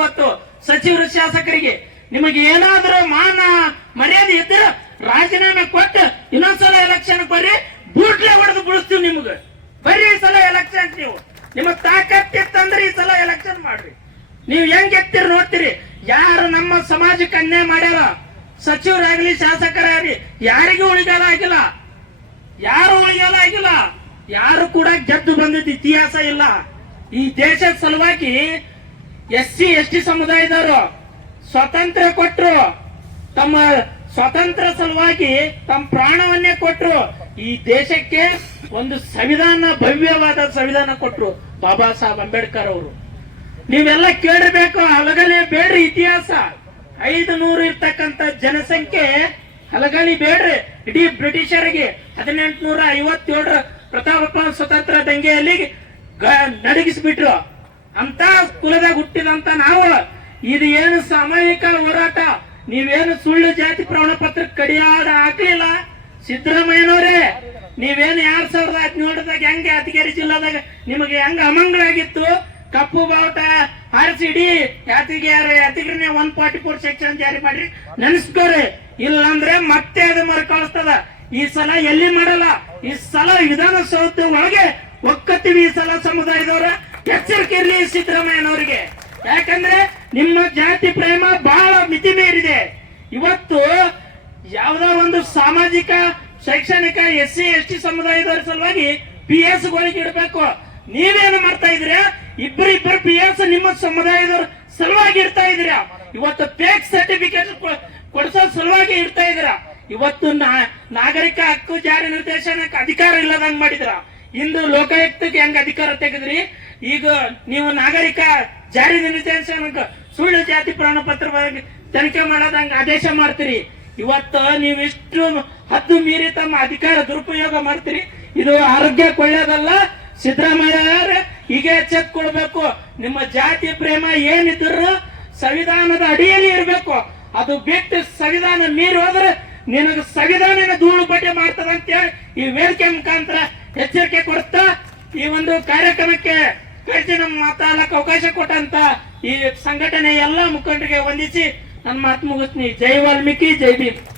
ಇವತ್ತು ಸಚಿವರು ಶಾಸಕರಿಗೆ ನಿಮಗೆ ಏನಾದರೂ ಮಾನ ಮರ್ಯಾದೆ ಇದ್ರೆ ರಾಜೀನಾಮೆ ಕೊಟ್ಟು ಇನ್ನೊಂದ್ಸಲ ಎಲೆಕ್ಷನ್ ಬರ್ರಿ, ಬೂಟ್ಲೆ ಹೊಡೆದು ಬಿಡಿಸ್ತೀವಿ ನಿಮ್ಗೆ. ಬರ್ರಿ ಈ ಸಲ ಎಲೆಕ್ಷನ್ ನೀವು. ನಿಮಗ್ ತಾಕತ್ತಿತ್ತಂದ್ರೆ ಈ ಸಲ ಎಲೆಕ್ಷನ್ ಮಾಡ್ರಿ. ನೀವು ಹೆಂಗ್ ಎತ್ತೀರಿ ನೋಡ್ತೀರಿ. ಯಾರು ನಮ್ಮ ಸಮಾಜಕ್ಕೆ ಅನ್ಯಾಯ ಮಾಡ್ಯಾರ, ಸಚಿವರಾಗ್ಲಿ, ಶಾಸಕರಾಗ್ಲಿ, ಯಾರಿಗೂ ಉಳಿಗಾಲ ಆಗಿಲ್ಲ. ಯಾರು ಉಳಿಗಾಲ ಆಗಿಲ್ಲ. ಯಾರು ಕೂಡ ಗೆದ್ದು ಬಂದಿದ್ದ ಇತಿಹಾಸ ಇಲ್ಲ. ಈ ದೇಶದ ಸಲುವಾಗಿ ಎಸ್ ಸಿ ಎಸ್ ಟಿ ಸಮುದಾಯದವರು ಸ್ವಾತಂತ್ರ್ಯ ಕೊಟ್ಟರು ತಮ್ಮ ಸ್ವತಂತ್ರ ಸಲುವಾಗಿ ತಮ್ಮ ಪ್ರಾಣವನ್ನೇ ಕೊಟ್ಟರು ಈ ದೇಶಕ್ಕೆ ಒಂದು ಸಂವಿಧಾನ, ಭವ್ಯವಾದ ಸಂವಿಧಾನ ಕೊಟ್ಟರು ಬಾಬಾ ಸಾಹೇಬ್ ಅಂಬೇಡ್ಕರ್ ಅವರು. ನೀವೆಲ್ಲ ಕೇಳಬೇಕು ಹಲಗಲಿ ಬೇಡ್ರಿ ಇತಿಹಾಸ. ಐದು ನೂರು ಇರ್ತಕ್ಕಂತ ಜನಸಂಖ್ಯೆ ಹಲಗಲಿ ಬೇಡ್ರಿ. ಇಡೀ ಬ್ರಿಟಿಷರಿಗೆ ಹದಿನೆಂಟುನೂರ ಐವತ್ತೇಳರ ಪ್ರತಾಪ ಸ್ವತಂತ್ರ ದಂಗೆಯಲ್ಲಿ ನಡಗಿಸ್ಬಿಟ್ರು. ಅಂತ ಕುಲದಾಗ ಹುಟ್ಟಿದಂತ ನಾವು, ಇದು ಏನು ಸಾಮಾಜಿಕ ಹೋರಾಟ? ನೀವೇನು ಸುಳ್ಳು ಜಾತಿ ಪ್ರಮಾಣ ಪತ್ರ ಕಡಿಯಾಡ ಹಾಕ್ಲಿಲ್ಲ ಸಿದ್ದರಾಮಯ್ಯನವರೇ, ನೀವೇನು ಎರಡ್ ಸಾವಿರದ ಹದಿನೇಳದಾಗ ಹೆಂಗೆ ಯಾದಗಿರಿ ಜಿಲ್ಲಾದಾಗ ನಿಮಗೆ ಹೆಂಗ ಅಮಂಗಳಾಗಿತ್ತು ಕಪ್ಪು ಬಾವುಟ ಹಾರಿಸಿ ಇಡೀ ಯಾತಿಗೆ ಯಾತಿಗಿರಿನೇ ಒನ್ ಫಾರ್ಟಿ ಫೋರ್ ಸೆಕ್ಷನ್ ಜಾರಿ ಮಾಡ್ರಿ. ನೆನೆಸ್ಕೋರಿ. ಇಲ್ಲಂದ್ರೆ ಮತ್ತೆ ಅದು ಮರುಕಳಿಸ್ತದ ಈ ಸಲ ಎಲ್ಲಿ ಮಾಡಲ್ಲ? ಈ ಸಲ ವಿಧಾನಸೌಧ ಒಳಗೆ ಒಕ್ಕತ್ತೀವಿ ಈ ಸಲ ಸಮುದಾಯದವರ. ಎಚ್ಚರಿಕೆ ಸಿದ್ದರಾಮಯ್ಯನವರಿಗೆ. ಯಾಕಂದ್ರೆ ನಿಮ್ಮ ಜಾತಿ ಪ್ರೇಮ ಬಹಳ ಮಿತಿ ಮೀರಿದೆ. ಇವತ್ತು ಯಾವ್ದೋ ಒಂದು ಸಾಮಾಜಿಕ, ಶೈಕ್ಷಣಿಕ ಎಸ್ ಸಿ ಎಸ್ ಟಿ ಸಮುದಾಯದವರ ಸಲುವಾಗಿ ಪಿ ಎಸ್ ಗಳಿಗೆ ಇಡಬೇಕು. ನೀವೇನು ಮಾಡ್ತಾ ಇದ್ರ ಇಬ್ಬರು ಇಬ್ಬರು ಪಿ ಎಸ್ ನಿಮ್ಮ ಸಮುದಾಯದವ್ರ ಸಲುವಾಗಿ ಇಡ್ತಾ ಇದ್ದೀರಾ? ಇವತ್ತು ಫೇಕ್ ಸರ್ಟಿಫಿಕೇಟ್ ಕೊಡಿಸೋ ಸಲುವಾಗಿ ಇಡ್ತಾ ಇದ್ದೀರಾ? ಇವತ್ತು ನಾಗರಿಕ ಹಕ್ಕು ಜಾರಿ ನಿರ್ದೇಶನಕ್ಕೆ ಅಧಿಕಾರ ಇಲ್ಲದಂಗ್ ಮಾಡಿದ್ರ ಇಂದು ಲೋಕಾಯುಕ್ತಕ್ಕೆ ಹೆಂಗ್ ಅಧಿಕಾರ ತೆಗೆದ್ರಿ? ಈಗ ನೀವು ನಾಗರಿಕ ಜಾರಿ ನಿರ್ದೇಶನಕ್ಕೆ ಸುಳ್ಳು ಜಾತಿ ಪ್ರಮಾಣ ಪತ್ರ ತನಿಖೆ ಮಾಡೋದಂಗ ಆದೇಶ ಮಾಡ್ತೀರಿ. ಇವತ್ತು ನೀವಿಷ್ಟು ಹದ್ದು ಮೀರಿ ತಮ್ಮ ಅಧಿಕಾರ ದುರುಪಯೋಗ ಮಾಡ್ತೀರಿ. ಇದು ಆರೋಗ್ಯಕ್ಕೆ ಒಳ್ಳೇದಲ್ಲ ಸಿದ್ದರಾಮಯ್ಯ ಈಗ ಚೆಕ್ ಕೊಡ್ಬೇಕು. ನಿಮ್ಮ ಜಾತಿ ಪ್ರೇಮ ಏನಿದ್ರು ಸಂವಿಧಾನದ ಅಡಿಯಲ್ಲಿ ಇರಬೇಕು. ಅದು ಬಿಟ್ಟು ಸಂವಿಧಾನ ಮೀರಿ ಹೋದ್ರೆ ನಿನಗೆ ಸಂವಿಧಾನ ಧೂಳು ಬಟ್ಟೆ ಮಾಡ್ತದ ಅಂತೇಳಿ ಈ ವೇದಿಕೆ ಮುಖಾಂತರ ಎಚ್ಚರಿಕೆ ಕೊಡ್ತಾ ಈ ಒಂದು ಕಾರ್ಯಕ್ರಮಕ್ಕೆ ಕಳಿಸಿ ನಮ್ಮ ಮಾತಾಡಕ್ಕೆ ಅವಕಾಶ ಕೊಟ್ಟಂತ ಈ ಸಂಘಟನೆ ಎಲ್ಲಾ ಮುಖಂಡರಿಗೆ ವಂದಿಸಿ ನನ್ನ ಮಾತು ಮುಗಿಸ್ತೀನಿ ಜೈ ವಾಲ್ಮೀಕಿ, ಜೈ ಭೀಮ್.